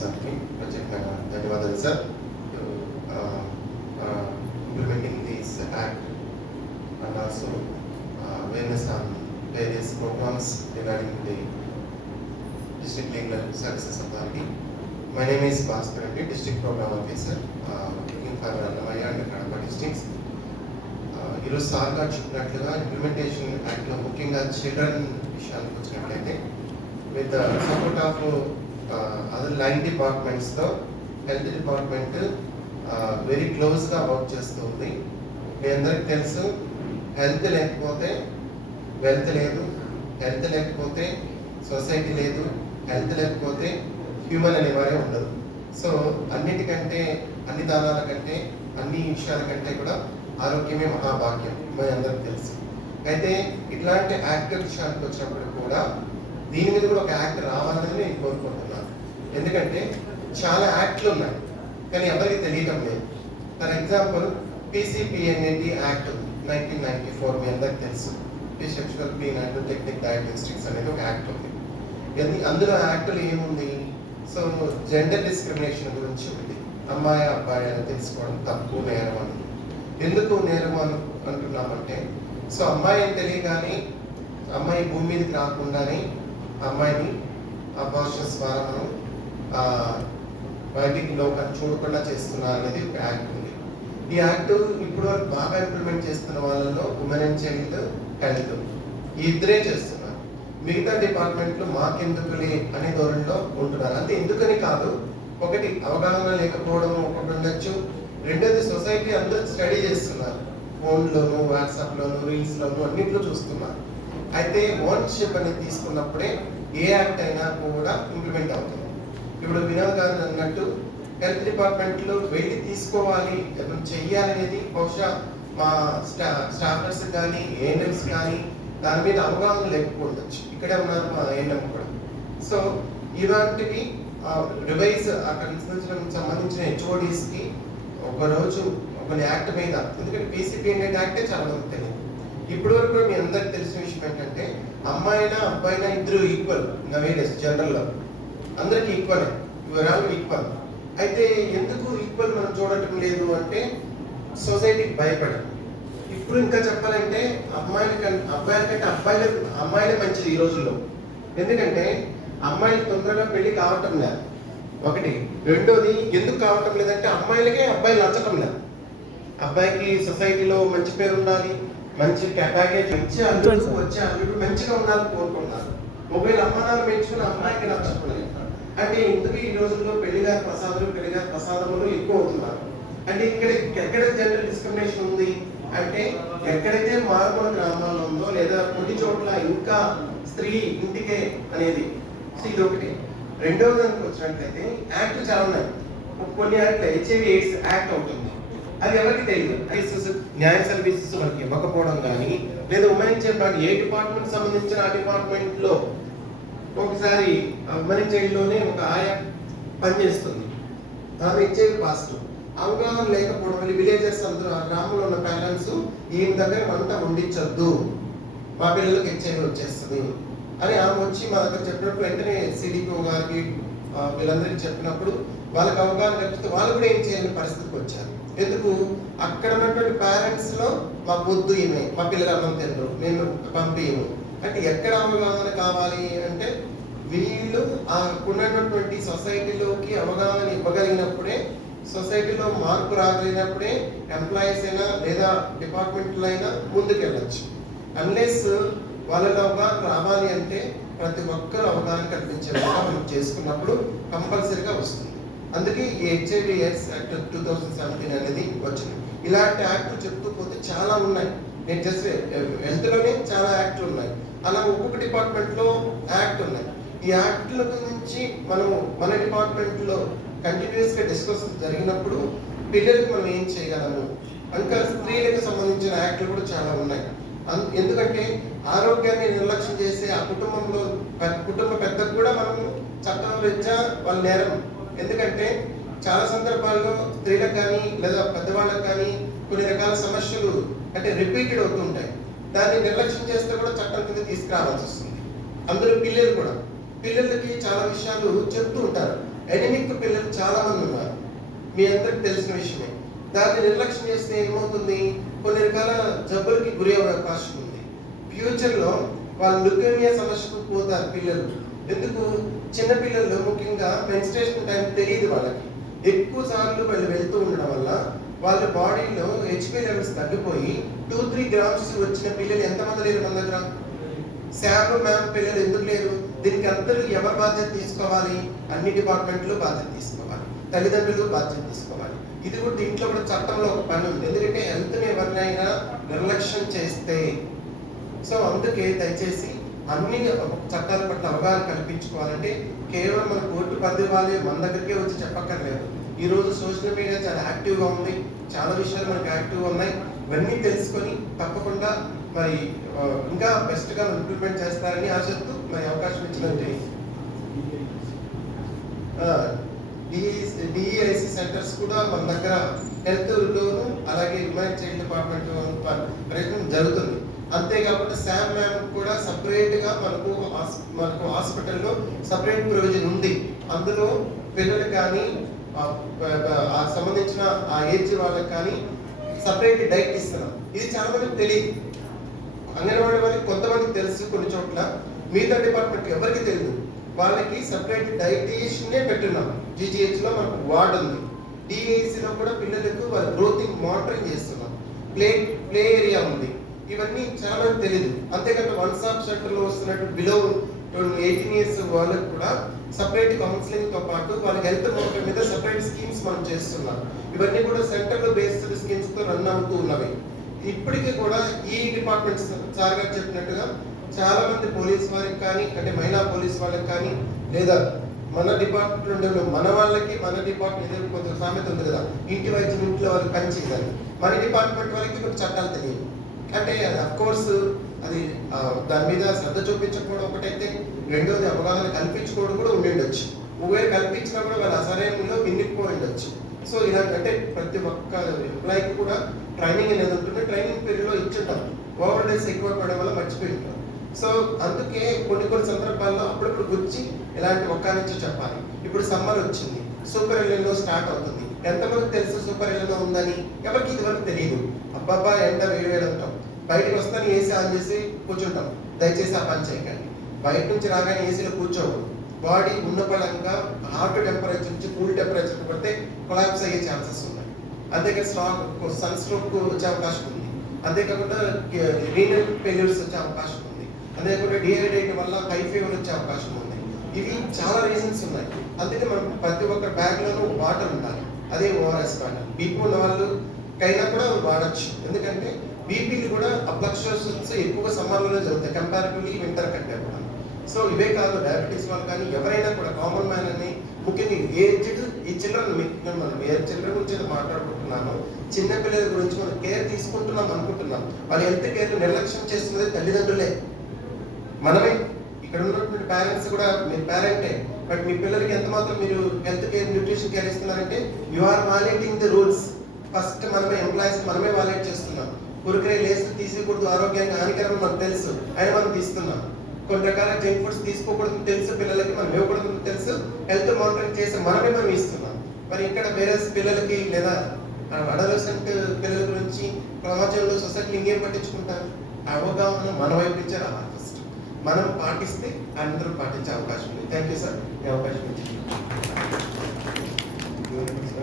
సార్కి ప్రత్యేకంగా ధన్యవాదాలు sir. Implementing this act and also awareness on various programs regarding the District Legal Services Authority. My name is Bhaskar Reddy, District Program Officer, working for Annamaya and Kadapa districts. ఈరోజు sir గారు చెప్పినట్లుగా implementation యాక్ట్లో ముఖ్యంగా children విషయానికి వచ్చినట్లయితే with the support of other line డిపార్ట్మెంట్స్తో health department very క్లోజ్గా work చేస్తుంది. మీ అందరికి తెలుసు, హెల్త్ లేకపోతే వెల్త్ లేదు, హెల్త్ లేకపోతే సొసైటీ లేదు, హెల్త్ లేకపోతే హ్యూమన్ అనేవారే ఉండదు. సో అన్నిటికంటే, అన్ని దానాల కంటే, అన్ని విషయాల కంటే కూడా ఆరోగ్యమే మహాభాగ్యం, మన అందరికి తెలుసు. అయితే ఇట్లాంటి యాక్ట్ విషయానికి వచ్చినప్పుడు కూడా దీని మీద కూడా ఒక యాక్ట్ రావాలని నేను కోరుకుంటున్నాను. ఎందుకంటే చాలా యాక్ట్లు ఉన్నాయి కానీ ఎవరికి తెలియటం లేదు. ఫర్ ఎగ్జాంపుల్ PCPNAT యాక్ట్ 1994 మీ అందరికి తెలుసు. Sexual pain and technique diagnostics అనేది ఒక యాక్ట్ ఉంది. అందులో యాక్టులు ఏముంది? సో జెండర్ డిస్క్రిమినేషన్ గురించి ఉంది. అమ్మాయి అబ్బాయి అని తెలుసుకోవడం తప్పు, నేరం అని. ఎందుకు నేరం అంటున్నామంటే, సో అమ్మాయి అని తెలియగానే అమ్మాయి భూమి మీదకి రాకుండానే అమ్మాయిని అబార్షన్స్ ద్వారా మనం బయటికి లోకాన్ని చూడకుండా చేస్తున్నారు అనేది ఒక యాక్ట్ ఉంది. ఈ యాక్ట్ ఇప్పుడు వరకు బాగా ఇంప్లిమెంట్ చేస్తున్న వాళ్ళలో ఉమెన్ అండ్ చైల్డ్ హెల్త్ ఈ ఇద్దరే చేస్తున్నారు. మిగతా డిపార్ట్మెంట్లు మాకెందుకులే అనే ధోరణిలో ఉంటున్నారు. అంతే ఎందుకని కాదు, ఒకటి అవగాహన లేకపోవడం ఒకటి ఉండొచ్చు, రెండోది సొసైటీ అందరూ స్టడీ చేస్తున్నారు, ఫోన్లోను, వాట్సాప్లోను, రీల్స్లోను అన్నింటిలో చూస్తున్నారు. అయితే ఓనర్షిప్ అనేది తీసుకున్నప్పుడే ఏ యాక్ట్ అయినా కూడా ఇంప్లిమెంట్ అవుతుంది. ఇప్పుడు వినోద్ గారు అన్నట్టు హెల్త్ డిపార్ట్మెంట్లో వెళ్ళి తీసుకోవాలి, చెయ్యాలనేది బహుశా మా స్టాఫర్స్ కానీ ఏఎన్ఎంస్ కానీ దాని మీద అవగాహన లేకపోవచ్చు. ఇక్కడే ఉన్నారు మా ఏఎన్ఎం కూడా. సో ఇలాంటివి రివైజ్ అక్కడ సంబంధించిన హెచ్ఓడీస్కి ఒకరోజు ఒక యాక్ట్ మీద, ఎందుకంటే PCPNAT యాక్టే చాలా మంది తెలియదు. ఇప్పటి వరకు మీ అందరికి తెలిసిన విషయం ఏంటంటే అమ్మాయినా అబ్బాయినా ఇద్దరు ఈక్వల్. నవేడేస్ జనరల్లో అందరికి ఈక్వల్, వివరాలు ఈక్వల్. అయితే ఎందుకు ఈక్వల్ మనం చూడటం లేదు అంటే సొసైటీకి భయపడి. ఇప్పుడు ఇంకా చెప్పాలంటే అబ్బాయిల కంటే అమ్మాయిలే మంచిది ఈ రోజుల్లో. ఎందుకంటే అమ్మాయిలు తొందరగా పెళ్లి కావటం లేదు ఒకటి. రెండోది ఎందుకు కావటం లేదంటే అమ్మాయిలకే అబ్బాయిలు నచ్చటం లేదు. అబ్బాయికి సొసైటీలో మంచి పేరు ఉండాలి, మంచి ప్యాకేజ్ ఇచ్చి అల్లుడు వచ్చి అల్లుడు మంచిగా ఉండాలని కోరుకుంటున్నారు. ఒకవేళ అమ్మానాలు పెంచుకుని అమ్మాయికి నచ్చటం లేదు అంటే ఎందుకు ఈ రోజుల్లో పెళ్లిగారి ప్రసాదములు ఎక్కువ అవుతున్నారు. అంటే ఎక్కడ జెండర్ డిస్క్రిమినేషన్ ఉంది అంటే ఎక్కడైతే మారుమూల గ్రామాల్లో ఉందో లేదా కొన్ని చోట్ల ఇంకా స్త్రీ ఇంటికే అనేది. సో ఇది ఒకటి. రెండవ దానికి వచ్చినట్లయితే యాక్ట్ చాలా ఉన్నాయి. కొన్ని యాక్ట్లు HIV/AIDS యాక్ట్ అవుతుంది, అది ఎవరికి తెలియదు. న్యాయ సర్వీసెస్ మనకి ఇవ్వకపోవడం కానీ లేదా ఉమెన్ చైల్డ్ ఏ డిపార్ట్మెంట్ సంబంధించిన ఆ డిపార్ట్మెంట్లో ఒకసారి ఉమెన్ చైల్డ్లోనే ఒక ఆయా పనిచేస్తుంది, ఆమె HIV పాజిటివ్. అవగాహన లేకపోవడం వల్ల విలేజెస్ అందరూ ఆ గ్రామంలో ఉన్న పేరెంట్స్ ఈయన దగ్గర వంట వండించొద్దు, మా పిల్లలకు HIV వచ్చేస్తుంది అని ఆమె వచ్చి మా దగ్గర చెప్పినప్పుడు వెంటనే CDPO గారికి వీళ్ళందరికీ చెప్పినప్పుడు వాళ్ళకి అవగాహన కల్పిస్తే వాళ్ళు కూడా ఏం చేయాలని పరిస్థితికి వచ్చారు. ఎందుకు? అక్కడ ఉన్నటువంటి పేరెంట్స్లో మా పొద్దు ఈమె, మా పిల్లలు అన్నం తినరు, మేము పంపియము అంటే ఎక్కడ అవగాహన కావాలి అంటే వీళ్ళు ఉన్నటువంటి సొసైటీలోకి అవగాహన ఇవ్వగలిగినప్పుడే, సొసైటీలో మార్పు రాగలిగినప్పుడే ఎంప్లాయీస్ అయినా లేదా డిపార్ట్మెంట్లు అయినా ముందుకెళ్ళచ్చు. అన్లెస్ వాళ్ళలో అవగాహన రావాలి అంటే ప్రతి ఒక్కరు అవగాహన కల్పించే విధంగా మనం చేసుకున్నప్పుడు కంపల్సరీగా వస్తుంది. అందుకే ఈ HIV/AIDS యాక్ట్ 2017 అనేది వచ్చింది. ఇలాంటి యాక్ట్లు చెప్తూ పోతే చాలా ఉన్నాయి. నేను జస్ట్ హెల్త్లోనే చాలా యాక్ట్లు ఉన్నాయి. అలా ఒక్కొక్క డిపార్ట్మెంట్లో యాక్ట్ ఉన్నాయి. ఈ యాక్ట్ల గురించి మనము మన డిపార్ట్మెంట్లో కంటిన్యూస్గా డిస్కషన్ జరిగినప్పుడు పిల్లలకు మనం ఏం చేయగలము, ఇంకా స్త్రీలకు సంబంధించిన యాక్ట్లు కూడా చాలా ఉన్నాయి. ఎందుకంటే ఆరోగ్యాన్ని నిర్లక్ష్యం చేసే ఆ కుటుంబ పెద్దకు కూడా మనం చట్టం రీత్యా వాళ్ళ నేరం. ఎందుకంటే చాలా సందర్భాల్లో స్త్రీలకు కానీ లేదా పెద్దవాళ్ళకు కానీ కొన్ని రకాల సమస్యలు అంటే రిపీటెడ్ అవుతుంటాయి. దాన్ని నిర్లక్ష్యం చేస్తే కూడా చట్టం కింద తీసుకురావాల్సి వస్తుంది. అందులో పిల్లలు కూడా పిల్లలకి చాలా విషయాలు చెప్తూ ఉంటారు. ఎనిమిక్ పిల్లలు చాలా మంది ఉన్నారు, మీ అందరికి తెలిసిన విషయమే. దాన్ని నిర్లక్ష్యం చేస్తే ఏమవుతుంది, కొన్ని రకాల జబ్బులకి గురి అయ్యే అవకాశం ఉంది. ఫ్యూచర్లో వాళ్ళు లుకేమియా సమస్యకు పోతారు పిల్లలు. ఎందుకు, చిన్న పిల్లలు ముఖ్యంగా మెన్స్ట్రేషన్ టైం తెలియదు వాళ్ళకి. ఎక్కువ సార్లు వాళ్ళు వెళ్తూ ఉండడం వల్ల వాళ్ళ బాడీలో హెచ్పి లెవెల్స్ తగ్గిపోయి 2-3 గ్రామ్స్ వచ్చిన పిల్లలు ఎంతమంది లేరు మన దగ్గర? శామ్ మ్యామ్ పిల్లలు ఎందుకు లేరు? దీనికి అందరూ ఎవరు బాధ్యత తీసుకోవాలి? అన్ని డిపార్ట్మెంట్లు బాధ్యత తీసుకోవాలి, తల్లిదండ్రులు బాధ్యత తీసుకోవాలి. ఇది కూడా దీంట్లో కూడా చట్టంలో ఒక పని ఉంది. ఎందుకంటే హెల్త్ని ఎవరినైనా నిర్లక్ష్యం చేస్తే, సో అందుకే దయచేసి అన్ని చట్టాల పట్ల అవగాహన కల్పించుకోవాలంటే కేవలం మన కోర్టు పరిధి వాళ్ళే మన దగ్గరికే వచ్చి చెప్పక్కర్లేదు. ఈ రోజు సోషల్ మీడియా చాలా యాక్టివ్గా ఉంది, చాలా విషయాలు మనకి యాక్టివ్గా ఉన్నాయి. ఇవన్నీ తెలుసుకొని తప్పకుండా మరి ఇంకా బెస్ట్గా ఇంప్లిమెంట్ చేస్తారని ఆశిస్తూ మరి అవకాశం ఇచ్చినట్టు డిఈఐసి సెంటర్స్ కూడా మన దగ్గర హెల్త్లోను అలాగే హ్యూమన్ చైల్డ్ డిపార్ట్మెంట్ ప్రయత్నం జరుగుతుంది. అంతేకాకుండా శామ్ మ్యామ్ కూడా సపరేట్గా మనకు హాస్పిటల్లో సపరేట్ ప్రొవిజన్ ఉంది. అందులో పిల్లలు కానీ సంబంధించిన ఆ ఏజ్ వాళ్ళకి కానీ సపరేట్ డైట్ ఇస్తున్నాం. ఇది చాలా మందికి తెలియదు. అంగన్వాడీ వాళ్ళకి కొంతమందికి తెలుసు, కొన్ని చోట్ల మిగతా డిపార్ట్మెంట్ ఎవరికి తెలియదు. వాళ్ళకి సపరేట్ డైటీషియనే పెట్టున్నాం. జీజీహెచ్లో మనకు వార్డ్ ఉంది. డిఐసిలో కూడా పిల్లలకు వాళ్ళ గ్రోతింగ్ మానిటరింగ్ చేస్తున్నాం. ప్లే ఏరియా ఉంది. ఇవన్నీ చాలా మంది తెలియదు. అంతేకాకుండా వన్ స్టాప్ సెంటర్లో వస్తున్నట్టు బిలో 18 years వాళ్ళకు కూడా సపరేట్ కౌన్సిలింగ్తో పాటు వాళ్ళ హెల్త్ మోటర్ మీద సపరేట్ స్కీమ్స్ మనం చేస్తున్నాం. ఇవన్నీ కూడా సెంటర్ బేస్డ్ స్కీమ్స్తో రన్ అవుతూ ఉన్నవి. ఇప్పటికీ కూడా ఈ డిపార్ట్మెంట్స్ సార్ గారు చెప్పినట్టుగా చాలా మంది పోలీస్ వారికి కానీ, అంటే మహిళా పోలీస్ వాళ్ళకి కానీ, లేదా మన డిపార్ట్మెంట్ మన వాళ్ళకి మన డిపార్ట్మెంట్ కొంచెం సామెత ఉంది కదా, ఇంటి వైద్యం ఇంట్లో వాళ్ళకి పనిచేయాలి. మన డిపార్ట్మెంట్ వాళ్ళకి కొన్ని చట్టాలు తెలియదు. అంటే అఫ్ కోర్స్ అది దాని మీద శ్రద్ధ చూపించకపోవడం ఒకటైతే, రెండోది అవగాహన కల్పించుకోవడం కూడా ఉండిండొచ్చు. ఒకవేళ కల్పించినా కూడా వాళ్ళ అసహనంలో వినిపోయి ఉండొచ్చు. సో ఇలాంటి అంటే ప్రతి ఒక్క ఎంప్లాయీకి కూడా ట్రైనింగ్ అనేది ఉంటుంది. ట్రైనింగ్ పీరియడ్లో ఇచ్చుంటాం, ఓవర్ డేస్ ఎక్కువ పడడం వల్ల మర్చిపోయి ఉంటాం. సో అందుకే కొన్ని సందర్భాల్లో అప్పుడప్పుడు గుర్చి ఇలాంటి ఒక్క నుంచి చెప్పాలి. ఇప్పుడు సమ్మర్ వచ్చింది, సూపర్ ఎల్ఎన్ఓ స్టార్ట్ అవుతుంది. ఎంతమందికి తెలుసు సూపర్ ఎల్ఎన్ఓ ఉందని? ఎవరికి ఇదివరకు తెలియదు. అబ్బాబా ఎండ వేడి ఉంటాం, బయటకు వస్తాను ఏసీ ఆన్ చేసి కూర్చుంటాం. దయచేసి ఆ పని చేయకండి. బయట నుంచి రాగానే ఏసీలో కూర్చోకూడదు. బాడీ ఉన్న పరంగా హాట్ టెంపరేచర్ నుంచి కూల్ టెంపరేచర్ పడితే కొలాప్స్ అయ్యే ఛాన్సెస్ ఉన్నాయి. అంతేకాదు సన్ స్ట్రోక్ వచ్చే అవకాశం ఉంది. అంతేకాకుండా రీనల్ ఫెయిల్యూర్స్ వచ్చే అవకాశం ఉంది. అంతేకాకుండా డిహైడ్రేట్ వల్ల హై ఫీవర్ వచ్చే అవకాశం ఉంది. ఇవి చాలా రీజన్స్ ఉన్నాయి. అందుకే మనం ప్రతి ఒక్క బ్యాగ్లోనూ వాటర్ ఉండాలి. అదే ఓఆర్ఎస్ వాటర్. బీపీ ఉన్న వాళ్ళకైనా కూడా వాడచ్చు. ఎందుకంటే బీపీలు కూడా ఫ్లక్చుయేషన్స్ ఎక్కువగా సమ్మర్లోనే జరుగుతాయి కంపారిటివ్లీ వింటర్ కంటే కూడా. సో ఇవే కాదు, డయాబెటీస్ వాళ్ళు కానీ ఎవరైనా కూడా కామన్ మ్యాన్ అని, ముఖ్యంగా ఏజ్డ్ ఈ చిల్డ్రన్, మనం ఏ చిల్డ్రన్ గురించి మాట్లాడుకుంటున్నాము, చిన్నపిల్లల గురించి మనం కేర్ తీసుకుంటున్నాం అనుకుంటున్నాం. వాళ్ళ హెల్త్ కేర్ నిర్లక్ష్యం చేస్తున్నది తల్లిదండ్రులే, మనమే. ఇక్కడ ఉన్నటువంటి పేరెంట్స్ కూడా, మీరు పేరెంటే, బట్ మీ పిల్లలకి ఎంత మాత్రం మీరు హెల్త్ కేర్ న్యూట్రిషన్ కేర్ ఇస్తున్నారంటే you are violating the rules. First మనమే ఎంప్లాయీస్ మనమే వాలేట్ చేస్తున్నాం. కురుకురే లేసు తీసుకోకూడదు, ఆరోగ్యానికి హానికరం మనకు తెలుసు, అయినా మనం తీస్తున్నాం. కొన్ని రకాల జంక్ ఫుడ్స్ తీసుకోకూడదు తెలుసు, పిల్లలకి మనం ఇవ్వకూడదు తెలుసు, హెల్త్ మానిటరింగ్ చేసి మనమే మనం ఇస్తున్నాం. మరి ఇక్కడ వేరే పిల్లలకి లేదా అడలసెంట్ పిల్లల గురించి సమాజంలో సొసైటీ ఇంకేం పట్టించుకుంటారు? అవగాహన మన వైపు నుంచే రావాలి. ఫస్ట్ మనం పాటిస్తే అందరూ పాటించే అవకాశం ఉంది. థ్యాంక్ యూ సార్, ఈ అవకాశం ఇచ్చింది.